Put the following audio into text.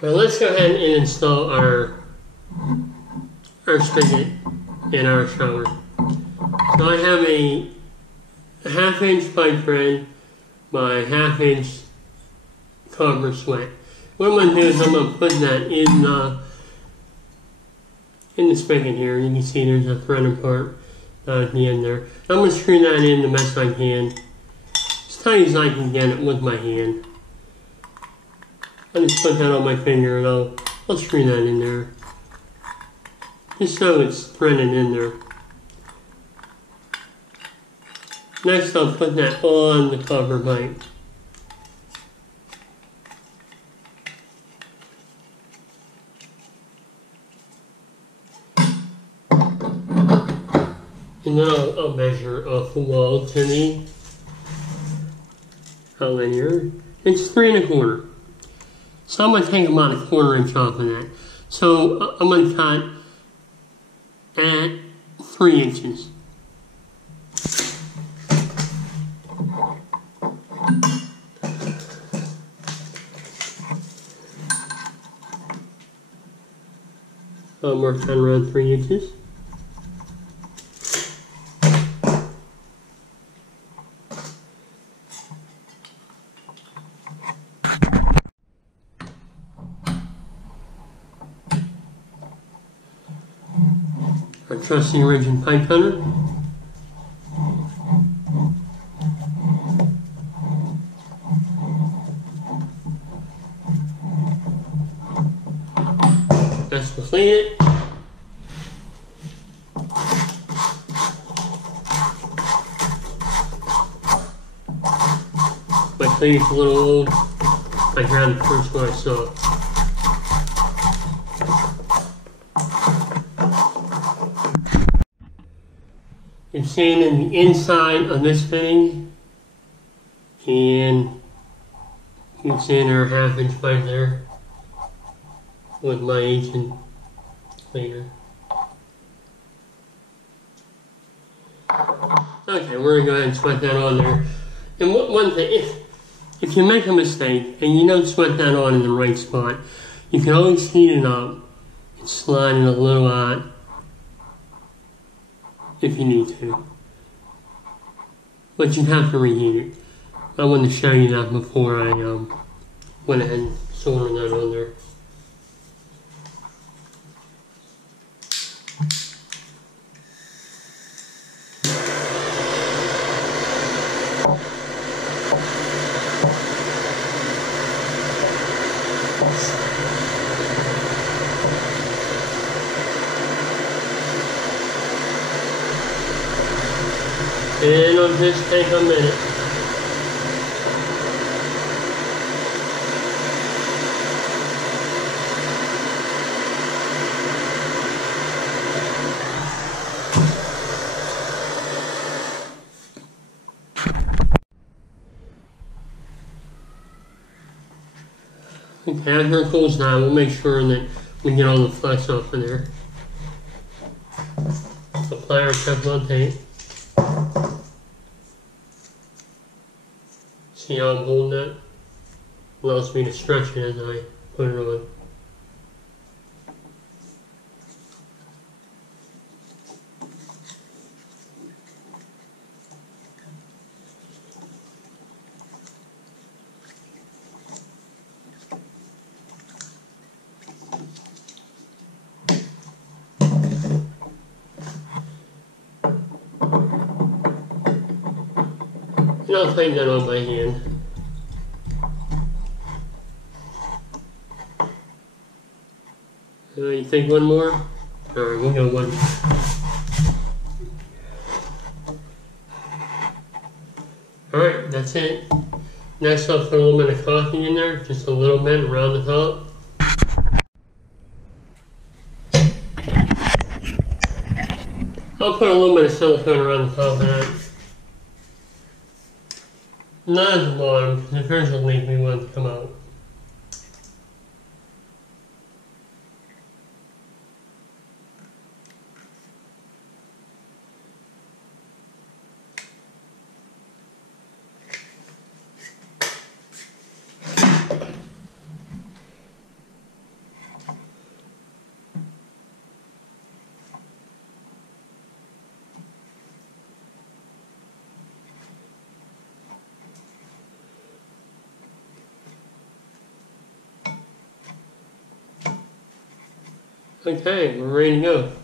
Well, let's go ahead and install our spigot in our shower. So I have a 1/2-inch pipe thread by 1/2-inch copper sweat. What I'm going to do is I'm going to put that in the spigot here. You can see there's a threaded part at the end there. I'm going to screw that in the best I can, as tight as I can get it with my hand. I just put that on my finger and I'll screw that in there, just so it's threaded in there. Next I'll put that on the copper pipe. And then I'll measure off the wall to the outlet here. It's 3 1/4. So I'm going to take about 1/4 inch off of that. So I'm going to cut at 3 inches. I'll mark that around 3 inches. Our trusty rigid pipe cutter. That's completed. My cleating's a little old. I grabbed the first one I saw. It's sanding the inside of this fitting, and it's in our 1/2-inch pipe there with my ancient cleaner. Okay, we're gonna go ahead and sweat that on there. And one thing, if you make a mistake and you don't sweat that on in the right spot, you can always heat it up and slide it a little out if you need to. But you'd have to reheat it. I wanted to show you that before I went ahead and soldered that on there. And it'll just take a minute. Okay, after it cools down, we'll make sure that we get all the flex off of there. Apply our Teflon tape. See how I'm holding that? Allows me to stretch it as I put it on. And I'll tighten that on by hand. You think one more? Alright, we'll go one. Alright, that's it. Next I'll put a little bit of caulking in there, just a little bit around the top. I'll put a little bit of silicone around the top of that. Not at the bottom, because if there's a leak, we want it to come out. Okay, we're ready to go.